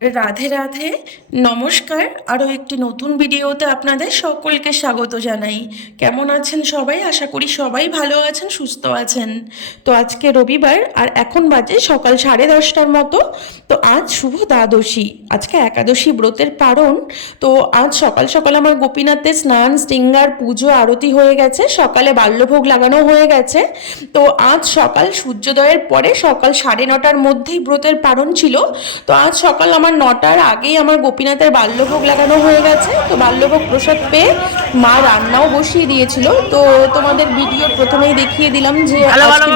রাধে রাধে, নমস্কার। আরও একটি নতুন ভিডিওতে আপনাদের সকলকে স্বাগত জানাই। কেমন আছেন সবাই? আশা করি সবাই ভালো আছেন, সুস্থ আছেন। তো আজকে রবিবার, আর এখন বাজে সকাল সাড়ে দশটার মতো। তো আজ শুভ দ্বাদশী, আজকে একাদশী ব্রতের পারণ। তো আজ সকাল সকাল আমার গোপীনাথের স্নান স্টিঙ্গার পুজো, আরতি হয়ে গেছে। সকালে বাল্যভোগ লাগানো হয়ে গেছে। তো আজ সকাল সূর্যোদয়ের পরে সকাল সাড়ে নটার মধ্যেই ব্রতের পারণ ছিল। তো আজ সকাল আমার নটার আগেই আমার গোপীনাথের বাল্যভোগ লাগানো হয়ে গেছে। তো বাল্যভোগ প্রসাদ পেয়ে মা রান্নাও বসিয়ে দিয়েছিল। তো তোমাদের ভিডিও প্রথমেই দেখিয়ে দিলাম যে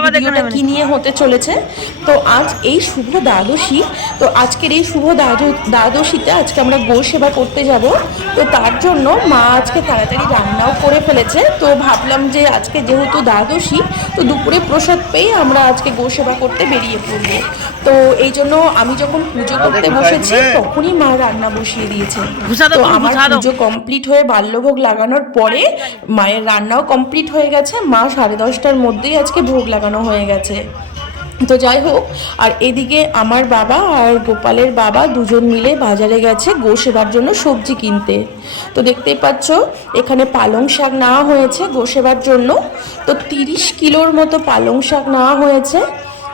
ভিডিওটা কি নিয়ে হতে চলেছে। তো আজ এই শুভ দ্বাদশী তো আজকের এই শুভ দ্বাদশীতে আজকে আমরা গো সেবা করতে যাব। তো তার জন্য মা আজকে তাড়াতাড়ি রান্নাও করে ফেলেছে। তো ভাবলাম যে আজকে যেহেতু দ্বাদশী তো দুপুরে প্রসাদ পেয়ে আমরা আজকে গো সেবা করতে বেরিয়ে পড়ব। তো এই জন্য আমি যখন পুজো করতে বসেছি তখনই মা রান্না বসিয়ে দিয়েছে। তো আমার পুজো কমপ্লিট হয়ে বাল্যভোগ লাগানোর পরে মায়ের রান্নাও কমপ্লিট হয়ে গেছে। মা সাড়ে দশটার মধ্যেই আজকে ভোগ লাগানো হয়ে গেছে। তো যাই হোক আর এদিকে আমার বাবা আর গোপালের বাবা দুজন মিলে বাজারে গেছে গো সেবার জন্য সবজি কিনতে। তো দেখতেই পাচ্ছ এখানে পালং শাক নেওয়া হয়েছে গো সেবার জন্য। তো তিরিশ কিলোর মতো পালং শাক নেওয়া হয়েছে।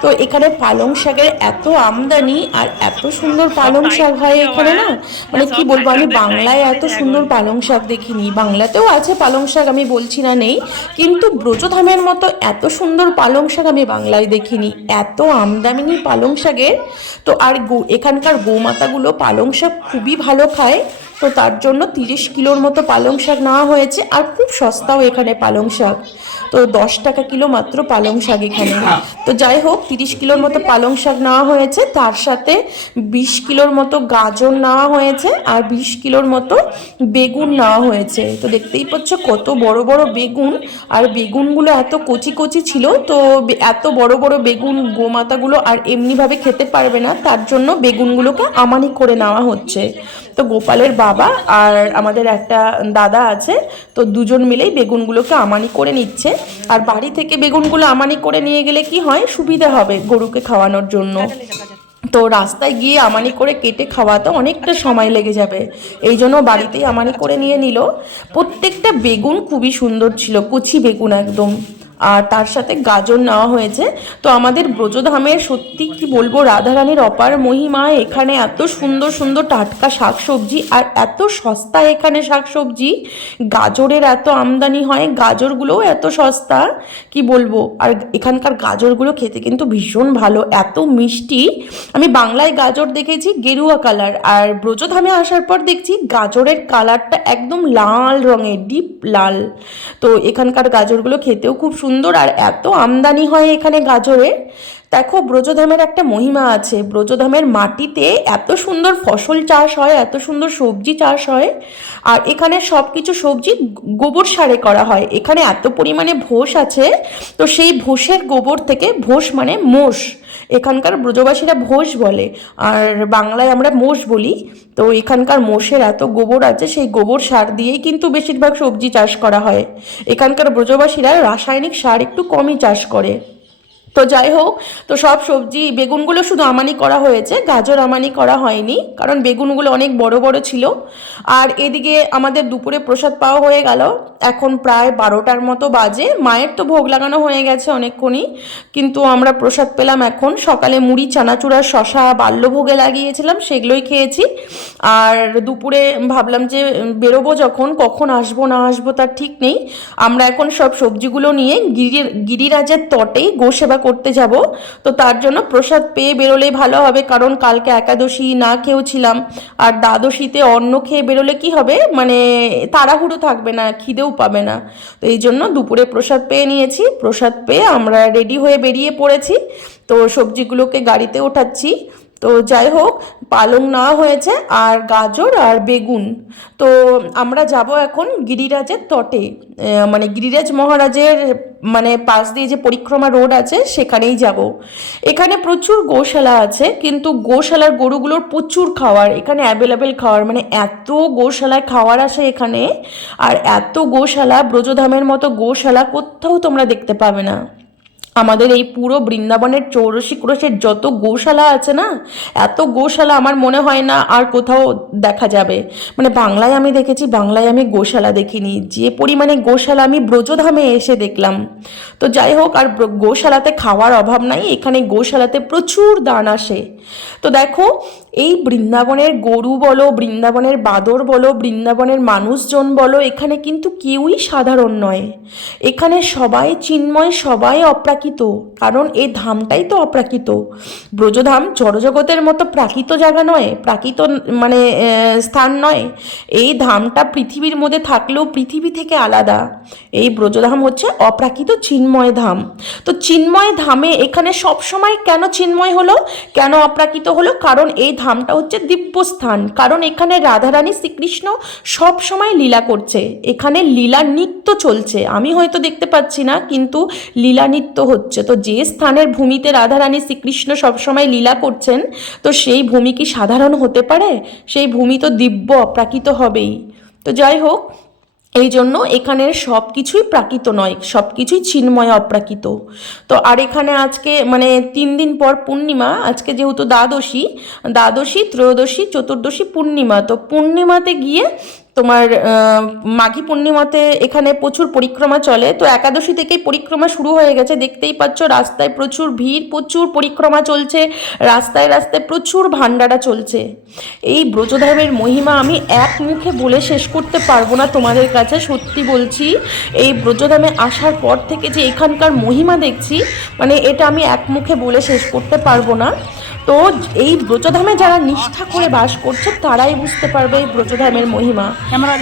তো এখানে পালং শাকের এত আমদানি আর এত সুন্দর পালং শাক হয় এখানে না? মানে কি বলব আমি বাংলায় এত সুন্দর পালং শাক দেখিনি। বাংলাতেও আছে পালং শাক আমি বলছি না নেই। কিন্তু ব্রজধামের মতো এত সুন্দর পালং শাক আমি বাংলায় দেখিনি। এত আমদানি পালং শাকের। তো আর গো- এখানকার গোমাতাগুলো পালং শাক খুবই ভালো খায়। তো তার জন্য তিরিশ কিলোর মতো পালং শাক নেওয়া হয়েছে আর খুব সস্তাও এখানে পালং শাক। তো দশ টাকা কিলো মাত্র পালং শাক এখানে। তো যাই হোক, তিরিশ কিলোর মতো পালং শাক নেওয়া হয়েছে। তার সাথে বিশ কিলোর মতো গাজর নেওয়া হয়েছে আর বিশ কিলোর মতো বেগুন নেওয়া হয়েছে। তো দেখতেই পাচ্ছ কত বড় বড় বেগুন। আর বেগুনগুলো এত কচি কচি ছিল, তো এত বড় বড় বেগুন গোমাতাগুলো আর এমনিভাবে খেতে পারবে না। তার জন্য বেগুনগুলোকে আমানি করে নেওয়া হচ্ছে। তো গোপালের বাবা আর আমাদের একটা দাদা আছে, তো দুজন মিলেই বেগুনগুলোকে আমানি করে নিচ্ছে। আর বাড়ি থেকে বেগুনগুলো আমানি করে নিয়ে গেলে কি হয়? সুবিধা হবে গরুকে খাওয়ানোর জন্য। তো রাস্তায় গিয়ে আমানি করে কেটে খাওয়াতে অনেকটা সময় লেগে যাবে। এই জন্য বাড়িতেই আমানি করে নিয়ে নিল। প্রত্যেকটা বেগুন খুবই সুন্দর ছিল, কুচি বেগুন একদম। আর তার সাথে গাজর নেওয়া হয়েছে। তো আমাদের ব্রজধামের সত্যি কি বলব, রাধারানীর অপার মহিমা, এখানে এত সুন্দর সুন্দর টাটকা শাকসবজি আর এত সস্তা এখানে শাকসবজি। গাজরের এত আমদানি হয়, গাজরগুলোও এত সস্তা, কি বলব? আর এখানকার গাজরগুলো খেতে কিন্তু ভীষণ ভালো, এত মিষ্টি। আমি বাংলায় গাজর দেখেছি, গেরুয়া কালার। আর ব্রজধামে আসার পর দেখছি গাজরের কালারটা একদম লাল রঙের, ডিপ লাল। তো এখানকার গাজরগুলো খেতেও খুব সুন্দর আর এত আমদানি হয় এখানে গাজরের দেখো, ব্রজধামের একটা মহিমা আছে। ব্রজধামের মাটিতে এত সুন্দর ফসল চাষ হয়, এত সুন্দর সবজি চাষ হয়। আর এখানে সব কিছু সবজি গোবর সারে করা হয়। এখানে এত পরিমাণে ভোষ আছে। তো সেই ভোষের গোবর থেকে ভোষ মানে মোষ। এখানকার ব্রজবাসীরা ভোষ বলে। আর বাংলায় আমরা মোষ বলি। তো এখানকার মোষের এত গোবর আছে, সেই গোবর সার দিয়েই কিন্তু বেশিরভাগ সবজি চাষ করা হয়। এখানকার ব্রজবাসীরা রাসায়নিক সার একটু কমই চাষ করে। তো যাই হোক, তো সব সবজি, বেগুনগুলো শুধু আমানি করা হয়েছে, গাজর আমানি করা হয়নি, কারণ বেগুনগুলো অনেক বড় বড় ছিল। আর এদিকে আমাদের দুপুরে প্রসাদ পাওয়া হয়ে গেল। এখন প্রায় বারোটার মতো বাজে। মায়ের তো ভোগ লাগানো হয়ে গেছে অনেকক্ষণই, কিন্তু আমরা প্রসাদ পেলাম এখন। সকালে মুড়ি, চানাচুরা শশা বাল্যভোগে লাগিয়েছিলাম, সেগুলোই খেয়েছি। আর দুপুরে ভাবলাম যে বেরোবো যখন, কখন আসব, না আসব তার ঠিক নেই। আমরা এখন সব সবজিগুলো নিয়ে গিরি গিরিরাজের তটেই গো সেবা করতে যাব, তো তার জন্য প্রসাদ পেয়ে বেরোলেই ভালো হবে, কারণ কালকে একাদশী না খেয়েও ছিলাম। আর দ্বাদশীতে অন্ন খেয়ে বেরোলে কি হবে? মানে তাড়াহুড়ো থাকবে না, খিদেও পাবে না। তো এই জন্য দুপুরে প্রসাদ পেয়ে নিয়েছি, প্রসাদ পেয়ে আমরা রেডি হয়ে বেরিয়ে পড়েছি। তো সবজিগুলোকে গাড়িতে ওঠাচ্ছি। তো যাই হোক, পালং নেওয়া হয়েছে আর গাজর আর বেগুন। তো আমরা যাব এখন গিরিরাজের তটে। মানে গিরিরাজ মহারাজের মানে পাশ দিয়ে যে পরিক্রমা রোড আছে, সেখানেই যাব। এখানে প্রচুর গোশালা আছে, কিন্তু গোশালার গরুগুলোর প্রচুর খাওয়ার। এখানে অ্যাভেলেবেল খাওয়ার মানে এত গোশালায় খাওয়ার আসে এখানে। আর এত গোশালা, ব্রজধামের মতো গোশালা কোথাও তোমরা দেখতে পাবে না। আমাদের এই পুরো বৃন্দাবনের চৌরসি ক্রোশের যত গোশালা আছে না, এত গোশালা আমার মনে হয় না আর কোথাও দেখা যাবে। মানে বাংলায় আমি দেখেছি, বাংলায় আমি গোশালা দেখিনি। যে পরিমাণে গোশালা আমি ব্রজধামে এসে দেখলাম। তো যাই হোক, আর গোশালাতে খাওয়ার অভাব নাই, এখানে গোশালাতে প্রচুর দান আসে। তো দেখো এই বৃন্দাবনের গরু বলো, বৃন্দাবনের বাদর বলো, বৃন্দাবনের মানুষজন বলো, এখানে কিন্তু কেউই সাধারণ নয়। এখানে সবাই চিন্ময়, সবাই অপ্রাকৃত, কারণ এই ধামটাই তো অপ্রাকৃত। ব্রজধাম জড়জগতের মতো প্রাকৃত জায়গা নয়, প্রাকৃত মানে স্থান নয়। এই ধামটা পৃথিবীর মধ্যে থাকলেও পৃথিবী থেকে আলাদা। এই ব্রজধাম হচ্ছে অপ্রাকৃত চিন্ময় ধাম। তো চিন্ময় ধামে এখানে সব সময় কেন চিন্ময় হলো? কেন অপ্রাকৃত হলো? কারণ এই ধামটা হচ্ছে দিব্যস্থান কারণ এখানে রাধারানী শ্রীকৃষ্ণ সবসময় লীলা করছে। এখানে লীলা নৃত্য চলছে। আমি হয়তো দেখতে পাচ্ছি না, কিন্তু লীলা নৃত্য হচ্ছে। তো যে স্থানের ভূমিতে রাধারানী শ্রীকৃষ্ণ সবসময় লীলা করছেন, তো সেই ভূমি কি সাধারণ হতে পারে? সেই ভূমি তো দিব্য, অপ্রাকৃত হবেই। তো যাই হোক এই জন্য এখানের সব কিছুই প্রাকৃত নয় সব কিছুই চিন্ময় অপ্রাকৃত। তো আর এখানে আজকে মানে তিন দিন পর পূর্ণিমা, আজকে যেহেতু দ্বাদশী দ্বাদশী, ত্রয়োদশী, চতুর্দশী, পূর্ণিমা, তো পূর্ণিমাতে গিয়ে তোমার মাঘী পূর্ণিমাতে এখানে প্রচুর পরিক্রমা চলে। তো একাদশী থেকেই পরিক্রমা শুরু হয়ে গেছে। দেখতেই পাচ্ছ, রাস্তায় প্রচুর ভিড়, প্রচুর পরিক্রমা চলছে। রাস্তায় রাস্তায় প্রচুর ভান্ডারা চলছে। এই ব্রজধামের মহিমা আমি এক মুখে বলে শেষ করতে পারব না তোমাদের কাছে, সত্যি বলছি। এই ব্রজধামে আসার পর থেকে যে এখানকার মহিমা দেখছি মানে এটা আমি এক মুখে বলে শেষ করতে পারব না। তো এই ব্রজধামে যারা নিষ্ঠা করে বাস করছে তারাই বুঝতে পারবে এই ব্রজধামের মহিমা।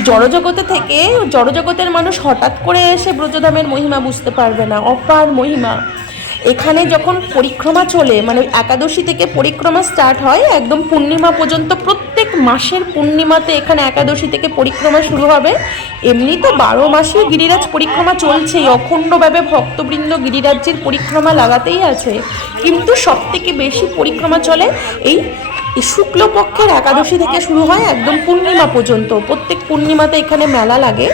জড়জগতে থেকে জড়জগতের মানুষ হঠাৎ করে এসে ব্রজধামের মহিমা বুঝতে পারবে না অপার মহিমা। এখানে যখন পরিক্রমা চলে মানে একাদশী থেকে পরিক্রমা স্টার্ট হয় একদম পূর্ণিমা পর্যন্ত প্রত্যেক মাসের পূর্ণিমাতে এখানে একাদশী থেকে পরিক্রমা শুরু হবে। এমনি তো বারো মাসে গিরিরাজ পরিক্রমা চলছেই, অখণ্ডভাবে ভক্তবৃন্দ গিরিরাজ্যের পরিক্রমা লাগাতেই আছে। কিন্তু সব থেকে বেশি পরিক্রমা চলে এই শুক্লপক্ষের একাদশী থেকে শুরু হয় একদম পূর্ণিমা পর্যন্ত। প্রত্যেক পূর্ণিমাতে এখানে মেলা লাগে।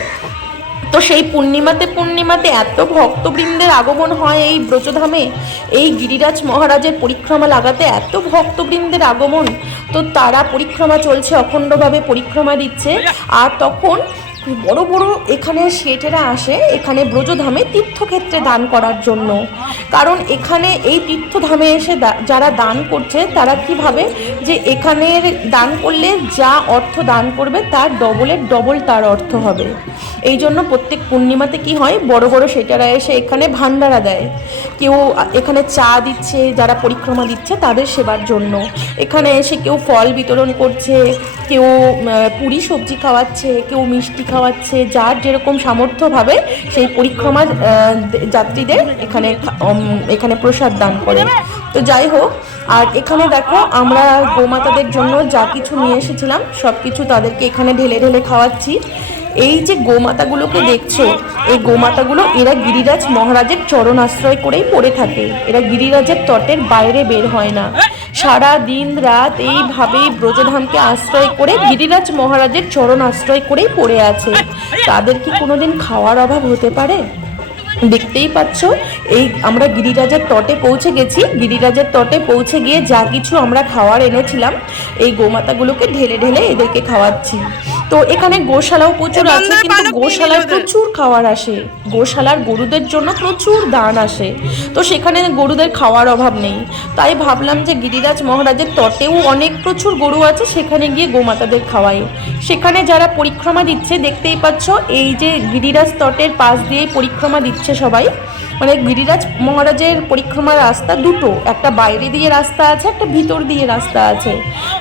তো সেই পূর্ণিমাতে পূর্ণিমাতে এত ভক্তবৃন্দের আগমন হয় এই ব্রজধামে, এই গিরিরাজ মহারাজের পরিক্রমা লাগাতে এত ভক্তবৃন্দের আগমন, তো তারা পরিক্রমা চলছে, অখণ্ডভাবে পরিক্রমা দিচ্ছে, আর তখন বড় বড় এখানে শেঠেরা আসে, এখানে ব্রজধামে তীর্থক্ষেত্রে দান করার জন্য। কারণ এখানে এই তীর্থধামে এসে যারা দান করছে, তারা কি ভাবে? যে এখানের দান করলে যা অর্থ দান করবে, তার ডবলের ডবল তার অর্থ হবে। এই জন্য প্রত্যেক পূর্ণিমাতে কি হয়? বড় বড় শেঠেরা এসে এখানে ভান্ডারা দেয়। কেউ এখানে চা দিচ্ছে, যারা পরিক্রমা দিচ্ছে, তাদের সেবার জন্য। এখানে এসে কেউ ফল বিতরণ করছে, কেউ পুরি সবজি খাওয়াচ্ছে, কেউ মিষ্টি খাওয়াচ্ছে, যার যেরকম সামর্থ্যভাবে সেই পরিক্রমা যাত্রীদের এখানে এখানে প্রসাদ দান করে। তো যাই হোক, আর এখানে দেখো আমরা গোমাতাদের জন্য যা কিছু নিয়ে এসেছিলাম সব কিছু তাদেরকে এখানে ঢেলে ঢেলে খাওয়াচ্ছি। এই যে গোমাতাগুলোকে দেখছ, এই গোমাতাগুলো এরা গিরিরাজ মহারাজের চরণ আশ্রয় করেই পড়ে থাকে। এরা গিরিরাজের তটের বাইরে বের হয় না। সারা দিন রাত এইভাবেই ব্রজধামকে আশ্রয় করে গিরিরাজ মহারাজের চরণ আশ্রয় করেই পড়ে আছে। তাদের কি কোনোদিন খাওয়ার অভাব হতে পারে? দেখতেই পাচ্ছ, এই আমরা গিরিরাজের তটে পৌঁছে গেছি। গিরিরাজের তটে পৌঁছে গিয়ে যা কিছু আমরা খাওয়ার এনেছিলাম, এই গোমাতাগুলোকে ঢেলে ঢেলে এদেরকে খাওয়াচ্ছি। তো এখানে গোশালাও প্রচুর আছে কিন্তু গোশালায় প্রচুর খাওয়ার আসে। গোশালার গরুদের জন্য প্রচুর দান আসে। তো সেখানে গরুদের খাওয়ার অভাব নেই। তাই ভাবলাম যে গিরিরাজ মহারাজের তটেও অনেক প্রচুর গরু আছে সেখানে গিয়ে গোমাতাদের খাওয়াই। সেখানে যারা পরিক্রমা দিচ্ছে দেখতেই পাচ্ছ এই যে গিরিরাজ তটের পাশ দিয়েই পরিক্রমা দিচ্ছে সবাই। মানে গিরিরাজ মহারাজের পরিক্রমা রাস্তা দুটো, একটা বাইরে দিয়ে রাস্তা আছে, একটা ভিতর দিয়ে রাস্তা আছে।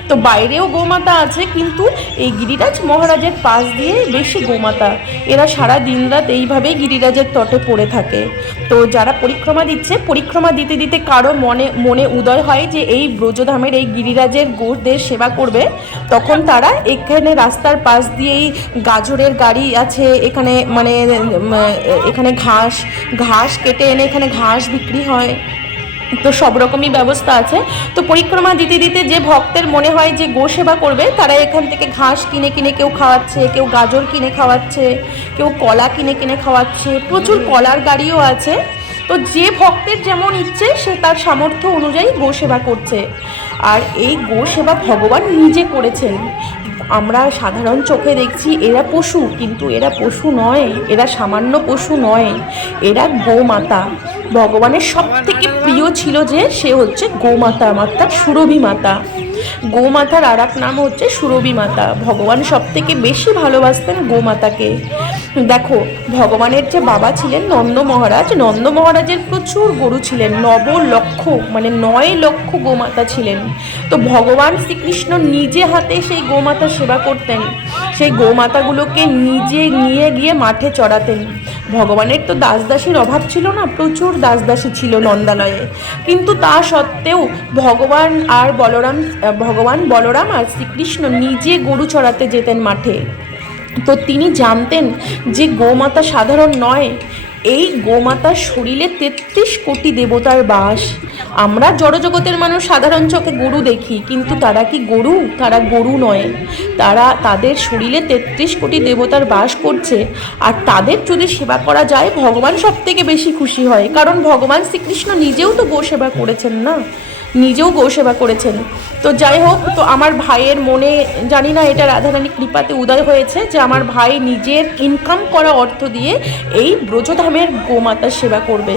তো বাইরেও গোমাতা আছে, কিন্তু এই গিরিরাজ মহারাজের পাশ দিয়ে বেশি গোমাতা। এরা সারা দিন রাত এইভাবেই গিরিরাজের তটে পড়ে থাকে। তো যারা পরিক্রমা দিচ্ছে, পরিক্রমা দিতে দিতে কারও মনে মনে উদয় হয় যে এই ব্রজধামের এই গিরিরাজের গোরদের সেবা করবে, তখন তারা এখানে রাস্তার পাশ দিয়েই গাজরের গাড়ি আছে, এখানে মানে এখানে ঘাস ঘাস কেটে এনে এখানে ঘাস বিক্রি হয়। তো সব রকমই ব্যবস্থা আছে। তো পরিক্রমা দিতে দিতে যে ভক্তের মনে হয় যে গো সেবা করবে তারা এখান থেকে ঘাস কিনে কিনে কেউ খাওয়াচ্ছে কেউ গাজর কিনে খাওয়াচ্ছে কেউ কলা কিনে কিনে খাওয়াচ্ছে প্রচুর কলার গাড়িও আছে। তো যে ভক্তের যেমন ইচ্ছে সে তার সামর্থ্য অনুযায়ী গো সেবা করছে। আর এই গো সেবা ভগবান নিজে করেছেন। আমরা সাধারণ চোখে দেখছি এরা পশু, কিন্তু এরা পশু নয়, এরা সামান্য পশু নয়, এরা গোমাতা। ভগবানের সব থেকে প্রিয় ছিল যে সে হচ্ছে গোমাতা অর্থাৎ সুরভি মাতা। গোমাতার আর এক নাম হচ্ছে সুরভি মাতা। ভগবান সব থেকে বেশি ভালোবাসতেন গোমাতাকে। দেখো, ভগবানের যে বাবা ছিলেন নন্দ মহারাজ, নন্দ মহারাজের প্রচুর গরু ছিলেন, নব লক্ষ মানে নয় লক্ষ গোমাতা ছিলেন। তো ভগবান শ্রীকৃষ্ণ নিজে হাতে সেই গোমাতা সেবা করতেন, সেই গোমাতাগুলোকে নিজে নিয়ে গিয়ে মাঠে চড়াতেন। ভগবানের তো দাসদাসীর অভাব ছিল না, প্রচুর দাসদাসী ছিল নন্দালয়ে। কিন্তু তা সত্ত্বেও ভগবান আর বলরাম, ভগবান বলরাম আর শ্রীকৃষ্ণ নিজে গরু চড়াতে যেতেন মাঠে। তো তিনি জানতেন যে গোমাতা সাধারণ নয়। এই গোমাতার শরীরে তেত্রিশ কোটি দেবতার বাস। আমরা জড়জগতের মানুষ সাধারণ চোখে গরু দেখি, কিন্তু তারা কি গরু? তারা গরু নয়। তারা তাদের শরীরে তেত্রিশ কোটি দেবতার বাস করছে। আর তাদের যদি সেবা করা যায়, ভগবান সব থেকে বেশি খুশি হয়। কারণ ভগবান শ্রীকৃষ্ণ নিজেও তো গো সেবা করেছেন না? নিজেও গো সেবা করেছেন। তো যাই হোক, তো আমার ভাইয়ের মনে, জানি না এটা রাধারানী কৃপাতে উদয় হয়েছে যে আমার ভাই নিজের ইনকাম করা অর্থ দিয়ে এই ব্রজধামের গোমাতার সেবা করবে।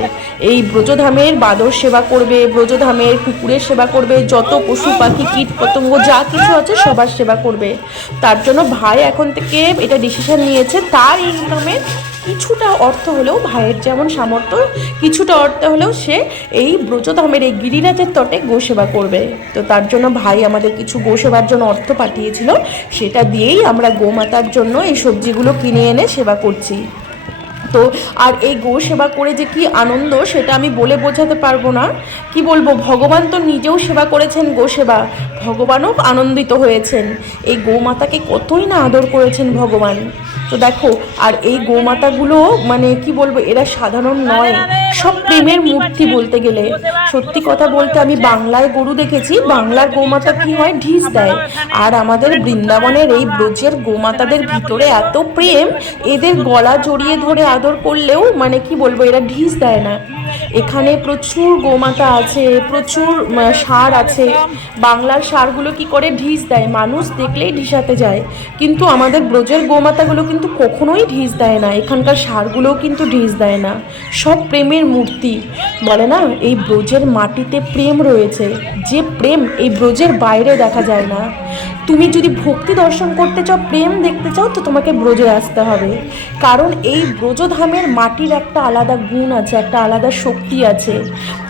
এই ব্রজধামের বাদর সেবা করবে, ব্রজধামের কুকুরের সেবা করবে, যত পশু পাখি, কীট পতঙ্গ, যা কিছু আছে সবার সেবা করবে। তার জন্য ভাই এখন থেকে এটা ডিসিশন নিয়েছে, তার ইনকামের কিছুটা অর্থ হলেও ভাইয়ের যেমন সামর্থ্য, কিছুটা অর্থ হলেও সে এই ব্রজধামের এই গিরিরাজের তটে গো সেবা করবে। তো তার জন্য ভাই আমাদের কিছু গোসেবার জন্য অর্থ পাঠিয়েছিল, সেটা দিয়েই আমরা গোমাতার জন্য এই সবজিগুলো কিনে এনে সেবা করছি। তো আর এই গো সেবা করে যে কি আনন্দ, সেটা আমি বলে বোঝাতে পারব না। কি বলব, ভগবান তো নিজেও সেবা করেছেন গো সেবা, ভগবানও আনন্দিত হয়েছেন। এই গোমাতাকে কতই না আদর করেছেন ভগবান। তো দেখো, আর এই গোমাতাগুলো মানে কি বলব, এরা সাধারণ নয়। সব প্রেমের মূর্তি বলতে গেলে। সত্যি কথা বলতে আমি বাংলায় গরু দেখেছি, বাংলার গোমাতা কি হয়? ঢিস দেয়। আর আমাদের বৃন্দাবনের এই ব্রজের গোমাতাদের ভিতরে এত প্রেম, এদের গলা জড়িয়ে ধরে আদর করলেও মানে কি বলব, এরা ঢিস দেয় না। এখানে প্রচুর গোমাতা আছে, প্রচুর সার আছে। বাংলার সারগুলো কি করে ঢিস দেয়? মানুষ দেখলেই ঢিসাতে যায়। কিন্তু আমাদের ব্রজের গোমাতাগুলো কিন্তু কখনোই ঢিস দেয় না। এখানকার ষাঁড়গুলোও কিন্তু ঢিস দেয় না। সব প্রেমের মূর্তি। বলে না, এই ব্রজের মাটিতে প্রেম রয়েছে। যে প্রেম এই ব্রজের বাইরে দেখা যায় না। তুমি যদি ভক্তি দর্শন করতে চাও, প্রেম দেখতে চাও, তো তোমাকে ব্রজে আসতে হবে। কারণ এই ব্রজধামের মাটির একটা আলাদা গুণ আছে, একটা আলাদা শক্তি আছে।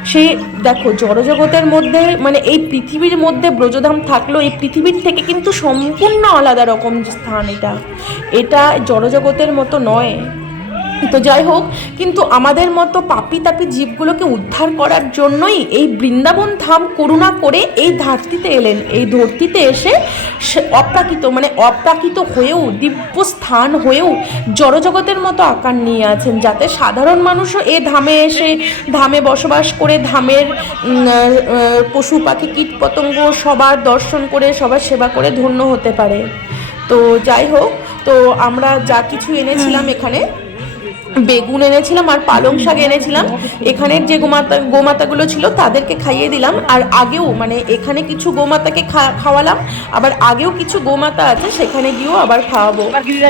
সে, দেখো, জড়জগতের মধ্যে মানে এই পৃথিবীর মধ্যে ব্রজধাম থাকলেও এই পৃথিবীর থেকে কিন্তু সম্পূর্ণ আলাদা রকম স্থান এটা। এটা জড়জগতের মতো নয়। তো যাই হোক কিন্তু আমাদের মতো পাপি তাপি জীবগুলোকে উদ্ধার করার জন্যই এই বৃন্দাবন ধাম করুণা করে এই ধারতিতে এলেন। এই ধরতিতে এসে সে অপ্রাকৃত মানে অপ্রাকৃত হয়েও দিব্য স্থান হয়েও জড়জগতের মতো আকার নিয়ে আছেন যাতে সাধারণ মানুষও এ ধামে এসে ধামে বসবাস করে ধামের পশু পাখি কীট পতঙ্গ সবার দর্শন করে সবার সেবা করে ধন্য হতে পারে। তো যাই হোক তো আমরা যা কিছু এনেছিলাম এখানে বেগুন এনেছিলাম আর পালং শাক এনেছিলাম। এখানের যে গোমাতা গোমাতাগুলো ছিল তাদেরকে খাইয়ে দিলাম। আর আগেও মানে এখানে কিছু গোমাতাকে খাওয়ালাম আবার আগেও কিছু গোমাতা আছে সেখানে গিয়েও আবার খাওয়াবো।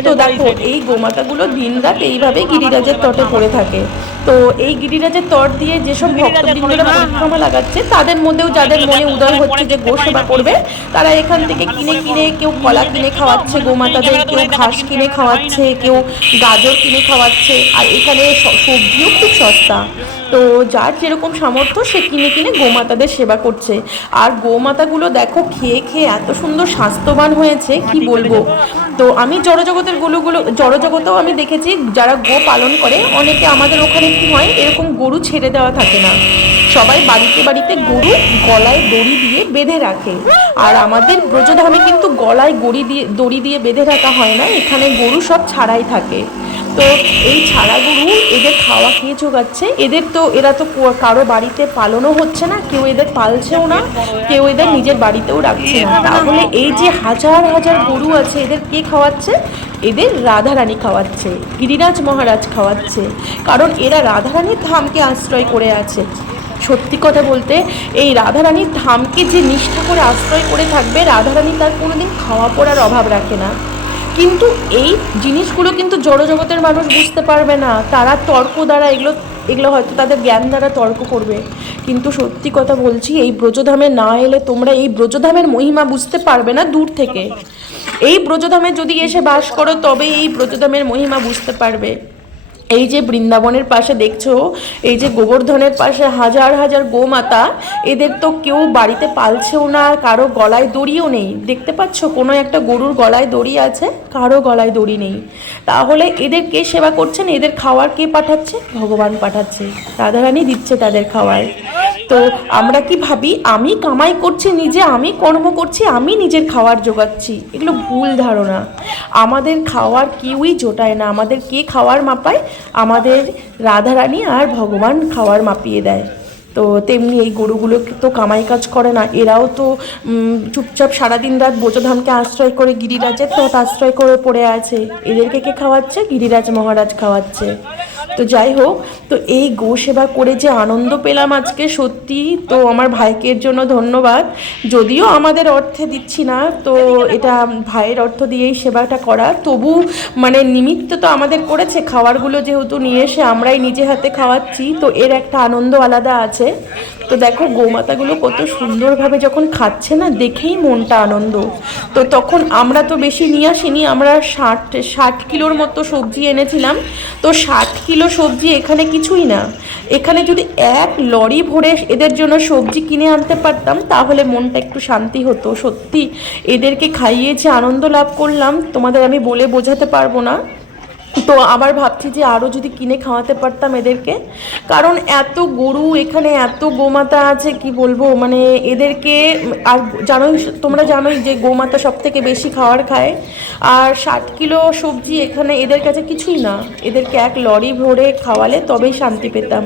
তো দেখো এই গোমাতাগুলো দিন রাত এইভাবে গিরিরাজের তটে পড়ে থাকে। তো এই গিরিরাজের তর দিয়ে যেসব ভক্তবৃন্দরা পরিক্রমা লাগাচ্ছে তাদের মধ্যেও যাদের মনে উদয় হচ্ছে যে গোসেবা করবে তারা এখান থেকে কিনে কিনে কেউ কলা কিনে খাওয়াচ্ছে গোমাতাদের কেউ ঘাস কিনে খাওয়াচ্ছে কেউ গাজর কিনে খাওয়াচ্ছে আর এখানে সবজিও খুব সস্তা। তো যার যেরকম সামর্থ্য সে কিনে কিনে গোমাতাদের সেবা করছে। আর গোমাতাগুলো দেখো খেয়ে খেয়ে এত সুন্দর স্বাস্থ্যবান হয়েছে কি বলব? তো আমি জড়জগতের গরুগুলো জড়জগতেও আমি দেখেছি যারা গো পালন করে অনেকে আমাদের ওখানে কি হয় এরকম গরু ছেড়ে দেওয়া থাকে না। সবাই বাড়িতে বাড়িতে গরু গলায় দড়ি দিয়ে বেঁধে রাখে। আর আমাদের ব্রজধামে কিন্তু গলায় গড়ি দিয়ে দড়ি দিয়ে বেঁধে রাখা হয় না এখানে গরু সব ছাড়াই থাকে। তো এই ছাড়া গরু এদের খাওয়া খেয়ে জোগাচ্ছে? এদের তো এরা তো কারও বাড়িতে পালনও হচ্ছে না, কেউ এদের পালছেও না, কেউ এদের নিজের বাড়িতেও রাখছে না। তাহলে এই যে হাজার হাজার গরু আছে, এদের কে খাওয়াচ্ছে? এদের রাধারানী খাওয়াচ্ছে, গিরিরাজ মহারাজ খাওয়াচ্ছে, কারণ এরা রাধারানীর ধামকে আশ্রয় করে আছে। সত্যি কথা বলতে, এই রাধারানীর ধামকে যে নিষ্ঠা করে আশ্রয় করে থাকবে, রাধারানী তার কোনোদিন খাওয়া পড়ার অভাব রাখে না। কিন্তু এই জিনিসগুলো কিন্তু জড়জগতের মানুষ বুঝতে পারবে না, তারা তর্ক দ্বারা এগুলো এগুলো হয়তো তাদের জ্ঞান দ্বারা তর্ক করবে। কিন্তু সত্যি কথা বলছি, এই ব্রজধামে না এলে তোমরা এই ব্রজধামের মহিমা বুঝতে পারবে না দূর থেকে। এই ব্রজধামে যদি এসে বাস করো তবে এই ব্রজধামের মহিমা বুঝতে পারবে। এই যে বৃন্দাবনের পাশে দেখছ, এই যে গোবর্ধনের পাশে হাজার হাজার গোমাতা, এদের তো কেউ বাড়িতে পালছেও না কারও গলায় দড়িও নেই। দেখতে পাচ্ছ, কোনো একটা গরুর গলায় দড়ি আছে, কারও গলায় দড়ি নেই। তাহলে এদের কে সেবা করছেন? এদের খাওয়ার কে পাঠাচ্ছে? ভগবান পাঠাচ্ছে। রাধারানী দিচ্ছে তাদের খাওয়ার তো আমরা কি ভাবি, আমি কামাই করছি নিজে, আমি কর্ম করছি, আমি নিজের খাওয়ার জোগাচ্ছি। এগুলো ভুল ধারণা। আমাদের খাওয়ার কেউই জোটায় না, আমাদের কে খাওয়ার মাপায়? আমাদের রাধারানী আর ভগবান খাওয়ার মাপিয়ে দেয়। তো তেমনি এই গরুগুলো তো কামাই কাজ করে না, এরাও তো চুপচাপ সারাদিন রাত বোচধানকে আশ্রয় করে গিরিরাজের তো আশ্রয় করে পড়ে আছে। এদেরকে কে খাওয়াচ্ছে? গিরিরাজ মহারাজ খাওয়াচ্ছে। তো যাই হোক, তো এই গো সেবা করে যে আনন্দ পেলাম আজকে, সত্যি তো আমার ভাইকের জন্য ধন্যবাদ। যদিও আমাদের অর্থে দিচ্ছি না, তো এটা ভাইয়ের অর্থ দিয়েই সেবাটা করা। তবু মানে নিমিত্ত তো আমাদের করেছে, খাবারগুলো যেহেতু নিয়ে এসে আমরাই নিজে হাতে খাওয়াচ্ছি, তো এর একটা আনন্দ আলাদা আছে। তো দেখো গোমাতাগুলো কত সুন্দরভাবে যখন খাচ্ছে না, দেখেই মনটা আনন্দ। তো তখন আমরা তো বেশি নিয়ে আসিনি, আমরা ষাট ষাট কিলোর মতো সবজি এনেছিলাম। তো ষাট কিলো সবজি এখানে কিছুই না। এখানে যদি এক লরি ভরে এদের জন্য সবজি কিনে আনতে পারতাম, তাহলে মনটা একটু শান্তি হতো। সত্যি, এদেরকে খাইয়ে যে আনন্দ লাভ করলাম, তোমাদের আমি বলে বোঝাতে পারব না। তো আবার ভাবছি যে আরও যদি কিনে খাওয়াতে পারতাম এদেরকে। কারণ এত গরু, এখানে এত গোমাতা আছে, কি বলব? মানে এদেরকে, আর জানোই, তোমরা জানোই যে গোমাতা সব থেকে বেশি খাওয়ার খায়। আর ষাট কিলো সবজি এখানে এদের কাছে কিছুই না। এদেরকে এক লরি ভরে খাওয়ালে তবেই শান্তি পেতাম।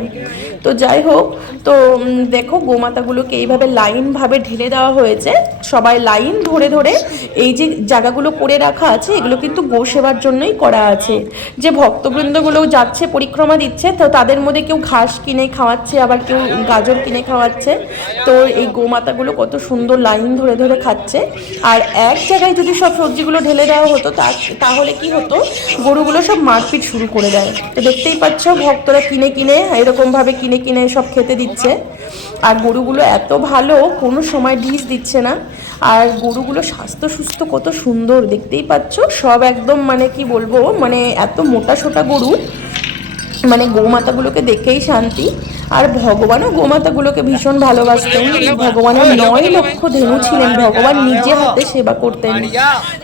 তো যাই হোক, তো দেখো গোমাতাগুলোকে এইভাবে লাইনভাবে ঢেলে দেওয়া হয়েছে। সবাই লাইন ধরে ধরে এই যে জায়গাগুলো করে রাখা আছে, এগুলো কিন্তু গো সেবার জন্যই করা আছে। যে ভক্তবৃন্দগুলো যাচ্ছে, পরিক্রমা দিচ্ছে, তো তাদের মধ্যে কেউ ঘাস কিনে খাওয়াচ্ছে, আবার কেউ গাজর কিনে খাওয়াচ্ছে। তো এই গোমাতাগুলো কত সুন্দর লাইন ধরে ধরে খাচ্ছে। আর এক জায়গায় যদি সব সবজিগুলো ঢেলে দেওয়া হতো, তা- তাহলে কি হতো? গরুগুলো সব মারপিট শুরু করে দেয়। তো দেখতেই পাচ্ছ, ভক্তরা কিনে কিনে এরকমভাবে কিনে কিনে কিনে সব খেতে দিচ্ছে। আর গরুগুলো এত ভালো, কোনো সময় ডিস দিচ্ছে না। আর গরুগুলো স্বাস্থ্য সুস্থ কত সুন্দর, দেখতেই পাচ্ছ? সব একদম মানে কি বলব মানে এত মোটা সোটা গরু। মানে গোমাতাগুলোকে দেখেই শান্তি। আর ভগবানও গোমাতাগুলোকে ভীষণ ভালোবাসতেন। ভগবানের নয় লক্ষ ধেনু ছিলেন। ভগবান নিজে হাতে সেবা করতেন।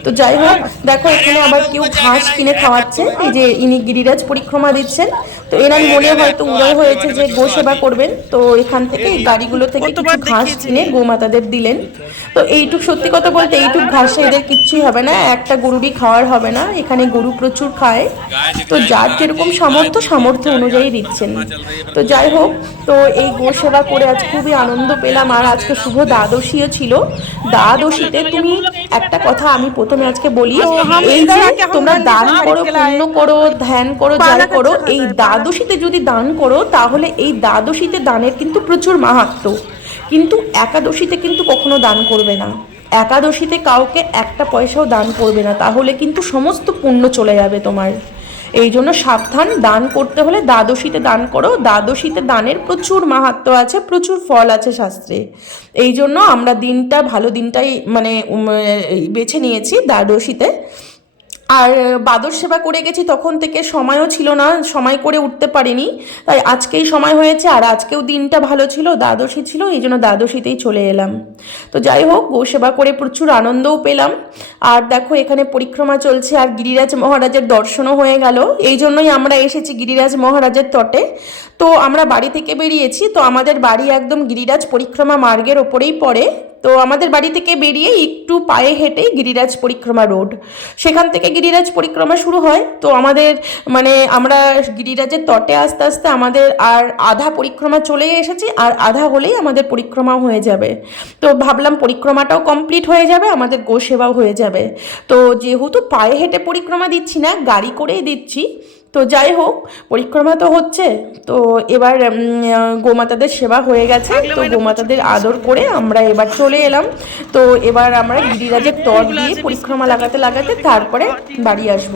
তো যাই হোক, দেখো, এখানে আবার কেউ ঘাস কিনে খাওয়াচ্ছে। এই যে ইনি গিরিরাজ পরিক্রমা দিচ্ছেন। তো এনার মনে হয়তো উদয় হয়েছে যে গো সেবা করবেন। তো এখান থেকে এই গাড়িগুলো থেকে কিছু ঘাস কিনে গোমাতাদের দিলেন। তো এইটুক সত্যি কথা বলতে, এইটুক ঘাসে এদের কিচ্ছুই হবে না। একটা গরুরই খাওয়ার হবে না। এখানে গরু প্রচুর খায়। তো যার যেরকম সামর্থ্য সামর্থ্য অনুযায়ী দিচ্ছেন। তো যাই হোক তো এই গো সেবা করে আজ খুবই আনন্দ পেলাম। আর আজকে শুভ দ্বাদশীও ছিল। দ্বাদশীতে তুমি একটা কথা আমি প্রথমে আজকে বলি এই যে তোমরা দান করো পুণ্য করো ধ্যান করো যাই করো এই দ্বাদশীতে যদি দান করো তাহলে এই দ্বাদশীতে দানের কিন্তু প্রচুর মাহাত্ম্য কিন্তু একাদশীতে কিন্তু কখনো দান করবে না। একাদশীতে কাউকে একটা পয়সাও দান করবে না। তাহলে কিন্তু সমস্ত পুণ্য চলে যাবে তোমার। এই জন্য সাবধান দান করতে হলে দ্বাদশীতে দান করো। দ্বাদশীতে দানের প্রচুর মাহাত্ম আছে, প্রচুর ফল আছে শাস্ত্রে। এই জন্য আমরা দিনটা, ভালো দিনটাই মানে বেছে নিয়েছি দ্বাদশীতে। আর বাদর সেবা করে গেছি, তখন থেকে সময়ও ছিল না, সময় করে উঠতে পারিনি। তাই আজকেই সময় হয়েছে আর আজকেও দিনটা ভালো ছিল, দ্বাদশী ছিল, এই জন্য দ্বাদশীতেই চলে এলাম। তো যাই হোক, গো সেবা করে প্রচুর আনন্দও পেলাম। আর দেখো, এখানে পরিক্রমা চলছে আর গিরিরাজ মহারাজের দর্শনও হয়ে গেল। এই জন্যই আমরা এসেছি গিরিরাজ মহারাজের তটে। তো আমরা বাড়ি থেকে বেরিয়েছি, তো আমাদের বাড়ি একদম গিরিরাজ পরিক্রমা মার্গের ওপরেই পড়ে। তো আমাদের বাড়ি থেকে বেরিয়ে একটু পায়ে হেঁটে গিরিরাজ পরিক্রমা রোড। সেখান থেকে গিরিরাজ পরিক্রমা শুরু হয়। তো আমাদের মানে আমরা গিরিরাজের তটে আস্তে আস্তে আমাদের আর আধা পরিক্রমা চলেই এসেছি, আর আধা হলেই আমাদের পরিক্রমা হয়ে যাবে। তো ভাবলাম পরিক্রমাটাও কমপ্লিট হয়ে যাবে, আমাদের গো সেবাও হয়ে যাবে। তো যেহেতু পায়ে হেঁটে পরিক্রমা দিচ্ছি না, গাড়ি করেই দিচ্ছি। তো যাই হোক পরিক্রমা তো হচ্ছে তো এবার গোমাতাদের সেবা হয়ে গেছে তো গোমাতাদের আদর করে আমরা এবার চলে এলাম। তো এবার আমরা গিরিরাজের তর দিয়ে পরিক্রমা লাগাতে লাগাতে তারপরে বাড়ি আসব।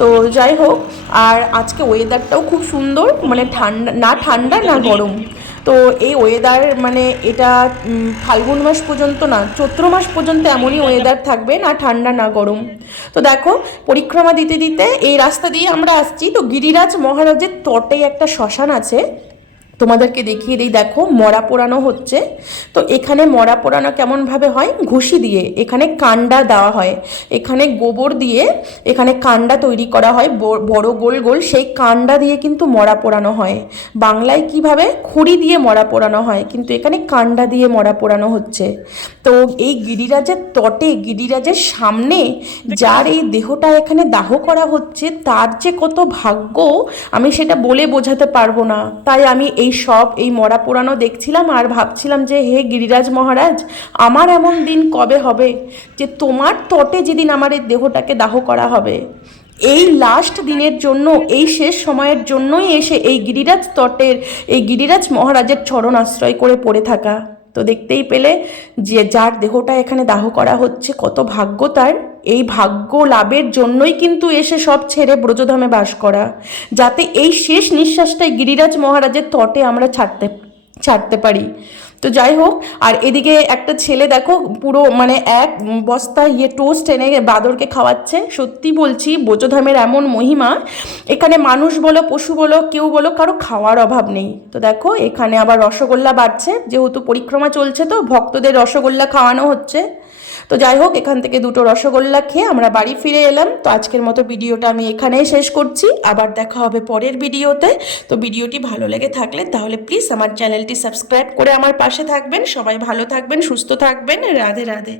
তো যাই হোক আর আজকে ওয়েদারটাও খুব সুন্দর মানে ঠান্ডা না ঠান্ডা না গরম। তো এই ওয়েদার মানে এটা ফাল্গুন মাস পর্যন্ত না, চৈত্র মাস পর্যন্ত এমনই ওয়েদার থাকবে না ঠান্ডা না গরম। তো দেখো, পরিক্রমা দিতে দিতে এই রাস্তা দিয়ে আমরা আসছি। তো গিরিরাজ মহারাজের তটে একটা শ্মশান আছে। তোমাদেরকে দেখিয়ে দিই দেখো মরা পোড়ানো হচ্ছে। তো এখানে মরা পোড়ানো কেমনভাবে হয়? ঘুষি দিয়ে এখানে কান্ডা দেওয়া হয়। এখানে গোবর দিয়ে এখানে কান্ডা তৈরি করা হয় বড় গোল গোল সেই কান্ডা দিয়ে কিন্তু মরা পোড়ানো হয়। বাংলায় কীভাবে? খড়ি দিয়ে মরা পোড়ানো হয় কিন্তু এখানে কান্ডা দিয়ে মরা পোড়ানো হচ্ছে। তো এই গিরিরাজের তটে গিরিরাজের সামনে যার এই দেহটা এখানে দাহ করা হচ্ছে তার যে কত ভাগ্য আমি সেটা বলে বোঝাতে পারব না। তাই আমি এই সব, এই মরা পোড়ানো দেখছিলাম আর ভাবছিলাম যে হে গিরিরাজ মহারাজ, আমার এমন দিন কবে হবে যে তোমার তটে যেদিন আমার এই দেহটাকে দাহ করা হবে? এই লাস্ট দিনের জন্য, এই শেষ সময়ের জন্যই এসে এই গিরিরাজ তটের, এই গিরিরাজ মহারাজের চরণ আশ্রয় করে পড়ে থাকা। তো দেখতেই পেলে যে যার দেহটা এখানে দাহ করা হচ্ছে, কত ভাগ্য তার। এই ভাগ্য লাভের জন্যই কিন্তু এসে সব ছেড়ে ব্রজধামে বাস করা, যাতে এই শেষ নিঃশ্বাসটাই গিরিরাজ মহারাজের তটে আমরা ছাড়তে ছাড়তে পারি। তো যাই হোক, আর এদিকে একটা ছেলে দেখো, পুরো মানে এক বস্তা ইয়ে টোস্ট এনে বাদরকে খাওয়াচ্ছে। সত্যি বলছি বোঝোধামের এমন মহিমা, এখানে মানুষ বলো, পশু বলো, কেউ বলো, কারও খাওয়ার অভাব নেই। তো দেখো, এখানে আবার রসগোল্লা বাড়ছে, যেহেতু পরিক্রমা চলছে তো, ভক্তদের রসগোল্লা খাওয়ানো হচ্ছে। তো যাই হোক, এখান থেকে দুটো রসগোল্লা খেয়ে আমরা বাড়ি ফিরে এলাম। তো আজকের মতো ভিডিওটা আমি এখানেই শেষ করছি। আবার দেখা হবে পরের ভিডিওতে। তো ভিডিওটি ভালো লেগে থাকলে তাহলে প্লিজ আমার চ্যানেলটি সাবস্ক্রাইব করে আমার পাশে থাকবেন। সবাই ভালো থাকবেন, সুস্থ থাকবেন। রাধে রাধে।